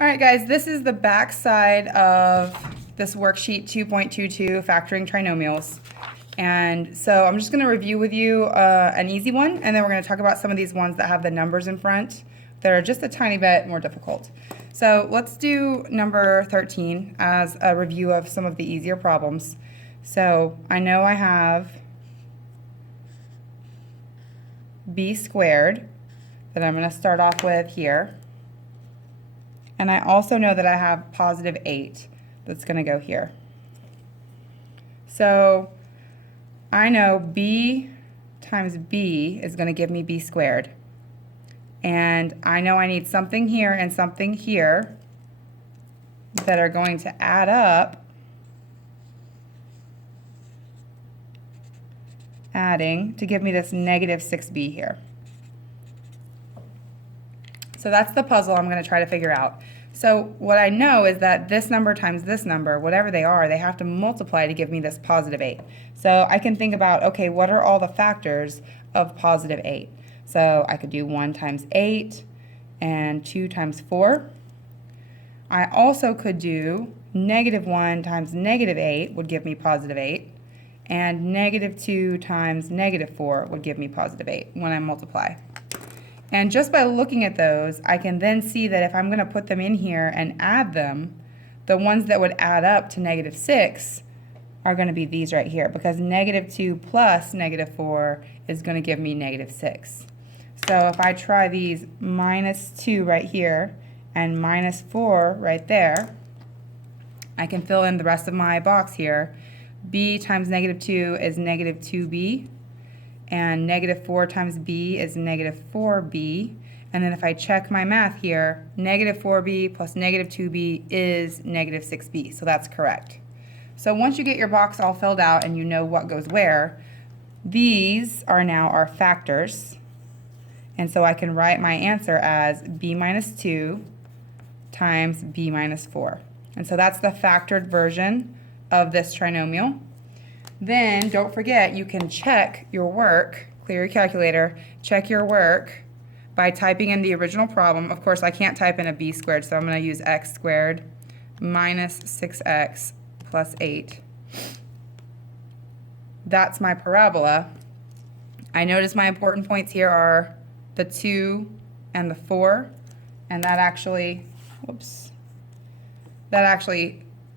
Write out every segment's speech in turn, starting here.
All right, guys, this is the back side of this worksheet 2.22, factoring trinomials. And so I'm just going to review with you an easy one, and then we're going to talk about some of these ones that have the numbers in front that are just a tiny bit more difficult. So let's do number 13 as a review of some of the easier problems. So I know I have b squared that I'm going to start off with here. And I also know that I have positive 8 that's going to go here. So I know b times b is going to give me b squared. And I know I need something here and something here that are going to add up, adding to give me this negative 6b here. So that's the puzzle I'm going to try to figure out. So what I know is that this number times this number, whatever they are, they have to multiply to give me this positive 8. So I can think about, okay, what are all the factors of positive 8? So I could do 1 times 8 and 2 times 4. I also could do negative 1 times negative 8 would give me positive 8. And negative 2 times negative 4 would give me positive 8 when I multiply. And just by looking at those, I can then see that if I'm going to put them in here and add them, the ones that would add up to negative 6 are going to be these right here, because negative 2 plus negative 4 is going to give me negative 6. So if I try these minus 2 right here and minus 4 right there, I can fill in the rest of my box here. B times negative 2 is negative 2b. And negative 4 times b is negative 4b. And then if I check my math here, negative 4b plus negative 2b is negative 6b. So that's correct. So once you get your box all filled out and you know what goes where, these are now our factors. And so I can write my answer as b minus 2 times b minus 4. And so that's the factored version of this trinomial. Then don't forget, you can check your work, clear your calculator, check your work by typing in the original problem. Of course, I can't type in a b squared, so I'm going to use x squared minus 6x plus 8. That's my parabola. I notice my important points here are the 2 and the 4, and that actually,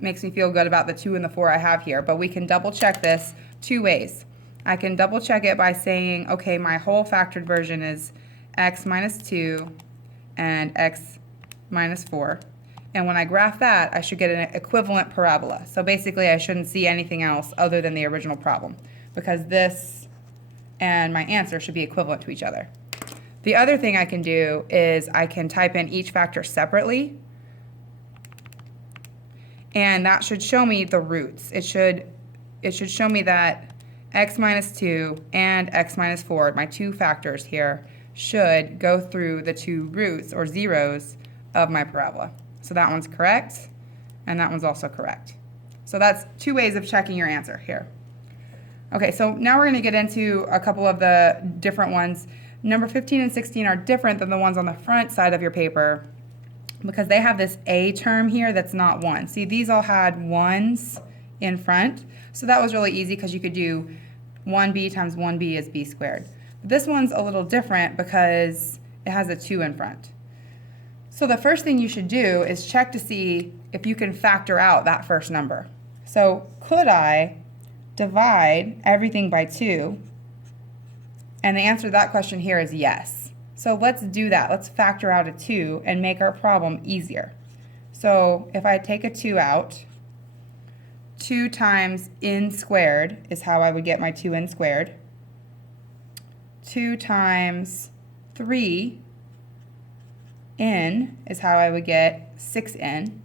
makes me feel good about the 2 and the 4 I have here, but we can double check this two ways. I can double check it by saying, okay, my whole factored version is x minus 2 and x minus 4. And when I graph that, I should get an equivalent parabola. So basically, I shouldn't see anything else other than the original problem, because this and my answer should be equivalent to each other. The other thing I can do is I can type in each factor separately, and that should show me the roots. It should show me that x minus 2 and x minus 4, my two factors here, should go through the two roots or zeros of my parabola. So that one's correct, and that one's also correct. So that's two ways of checking your answer here. Okay, so now we're going to get into a couple of the different ones. Number 15 and 16 are different than the ones on the front side of your paper, because they have this a term here that's not 1. See, these all had 1s in front, so that was really easy because you could do 1b times 1b is b squared. But this one's a little different because it has a 2 in front. So the first thing you should do is check to see if you can factor out that first number. So could I divide everything by 2? And the answer to that question here is yes. So let's do that. Let's factor out a 2 and make our problem easier. So if I take a 2 out, 2 times n squared is how I would get my 2n squared. 2 times 3n is how I would get 6n.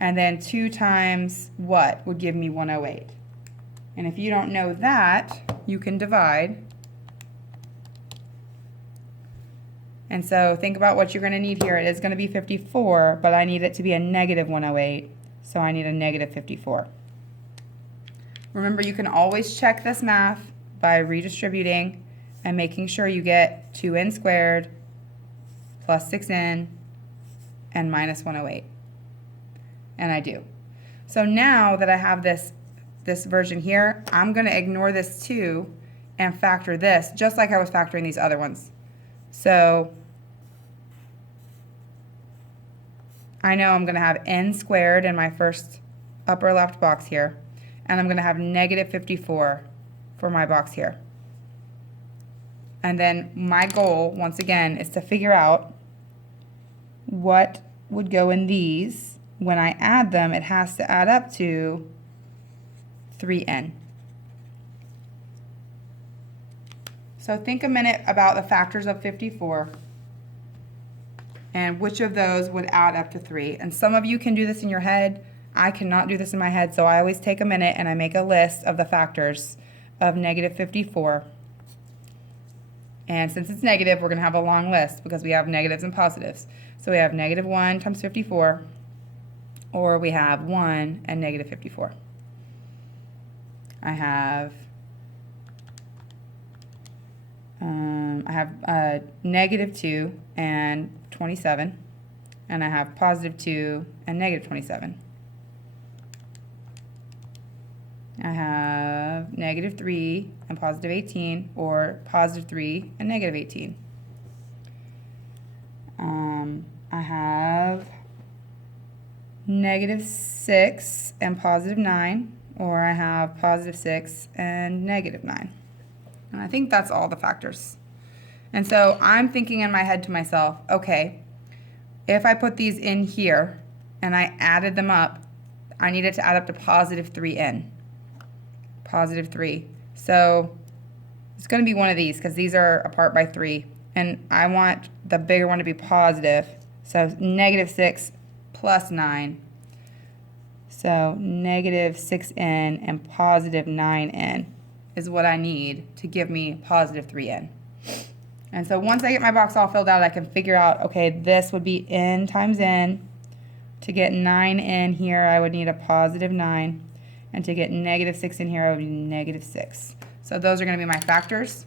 And then 2 times what would give me 108. And if you don't know that, you can divide. And so think about what you're going to need here. It is going to be 54, but I need it to be a negative 108, so I need a negative 54. Remember, you can always check this math by redistributing and making sure you get 2n squared plus 6n and minus 108. And I do. So now that I have this version here, I'm going to ignore this 2 and factor this, just like I was factoring these other ones. So I know I'm going to have n squared in my first upper left box here, and I'm going to have negative 54 for my box here. And then my goal, once again, is to figure out what would go in these. When I add them, it has to add up to 3n. So think a minute about the factors of 54 and which of those would add up to 3. And some of you can do this in your head. I cannot do this in my head, so I always take a minute and I make a list of the factors of negative 54. And since it's negative, we're going to have a long list because we have negatives and positives. So we have negative 1 times 54, or we have 1 and negative 54. I have negative 2 and 27, and I have positive 2 and negative 27. I have negative 3 and positive 18, or positive 3 and negative 18. I have negative 6 and positive 9, or I have positive 6 and negative 9. And I think that's all the factors. And so I'm thinking in my head to myself, okay, if I put these in here and I added them up, I need it to add up to positive 3n. Positive 3. So it's going to be one of these because these are apart by 3. And I want the bigger one to be positive. So negative 6 plus 9. So negative 6n and positive 9n is what I need to give me positive 3n. And so once I get my box all filled out, I can figure out, okay, this would be n times n. To get 9n here, I would need a positive 9. And to get negative 6 in here, I would need negative 6. So those are going to be my factors.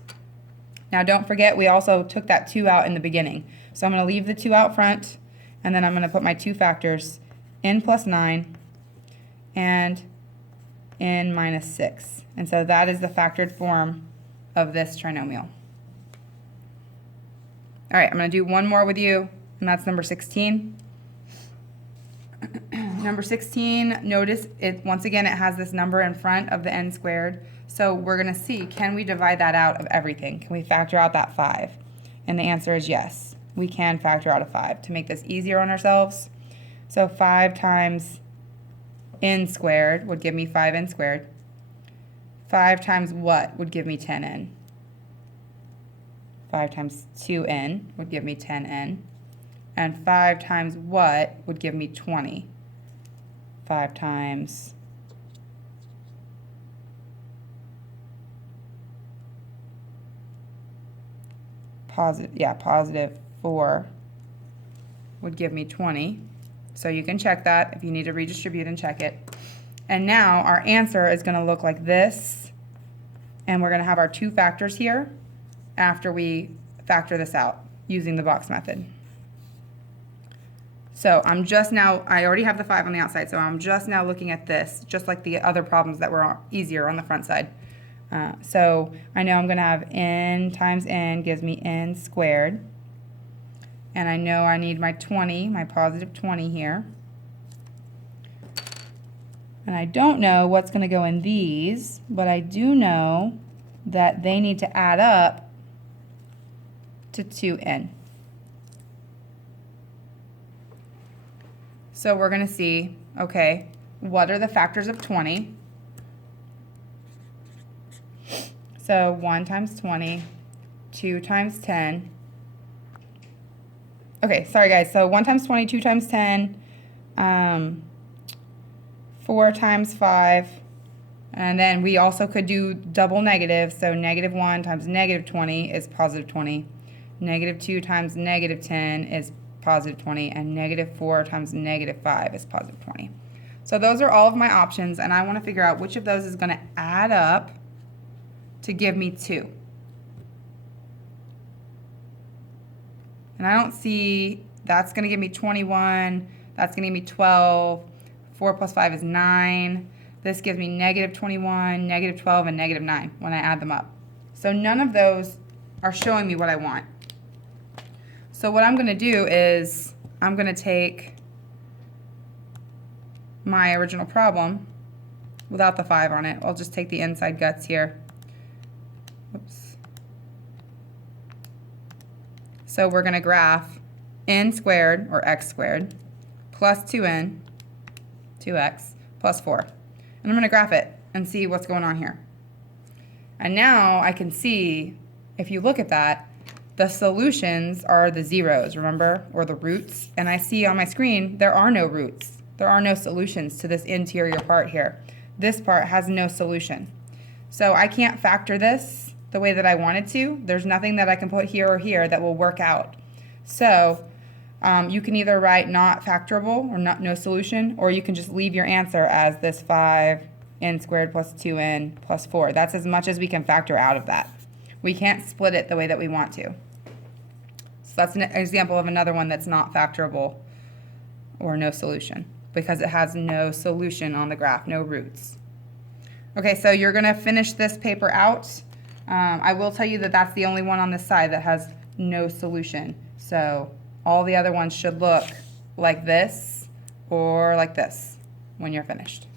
Now don't forget, we also took that 2 out in the beginning. So I'm going to leave the 2 out front, and then I'm going to put my 2 factors, n plus 9 and n minus 6. And so that is the factored form of this trinomial. All right, I'm going to do one more with you, and that's number 16. Number 16, notice it once again, it has this number in front of the n squared. So we're going to see, can we divide that out of everything? Can we factor out that 5? And the answer is yes. We can factor out a 5 to make this easier on ourselves. So 5 times n squared would give me 5n squared. 5 times what would give me 10n? 5 times 2n would give me 10n. And 5 times what would give me 20? 5 times positive 4 would give me 20. So you can check that if you need to redistribute and check it. And now our answer is going to look like this. And we're going to have our 2 factors here after we factor this out using the box method. So I'm just now, I already have the 5 on the outside, so I'm just now looking at this, just like the other problems that were easier on the front side. So I know I'm going to have n times n gives me n squared. And I know I need my 20, my positive 20 here. And I don't know what's going to go in these, but I do know that they need to add up to 2n. So we're going to see, okay, what are the factors of 20? So 1 times 20, 2 times 10. Okay, sorry guys, so 1 times 20, 2 times 10, 4 times 5, and then we also could do double negative, so negative 1 times negative 20 is positive 20, negative 2 times negative 10 is positive 20, and negative 4 times negative 5 is positive 20. So those are all of my options, and I want to figure out which of those is going to add up to give me 2. And I don't see That's going to give me 21. That's going to give me 12. 4 plus 5 is 9. This gives me negative 21, negative 12, and negative 9 when I add them up. So none of those are showing me what I want. So what I'm going to do is I'm going to take my original problem without the 5 on it. I'll just take the inside guts here. Oops. So we're going to graph n squared, or x squared, plus 2n, 2x, plus 4. And I'm going to graph it and see what's going on here. And now I can see, if you look at that, the solutions are the zeros, remember, or the roots. And I see on my screen there are no roots. There are no solutions to this interior part here. This part has no solution. So I can't factor this the way that I wanted to. There's nothing that I can put here or here that will work out. So you can either write not factorable or no solution, or you can just leave your answer as this 5n squared plus 2n plus 4. That's as much as we can factor out of that. We can't split it the way that we want to. So that's an example of another one that's not factorable or no solution, because it has no solution on the graph, no roots. Okay, so you're going to finish this paper out. I will tell you that that's the only one on this side that has no solution. So all the other ones should look like this or like this when you're finished.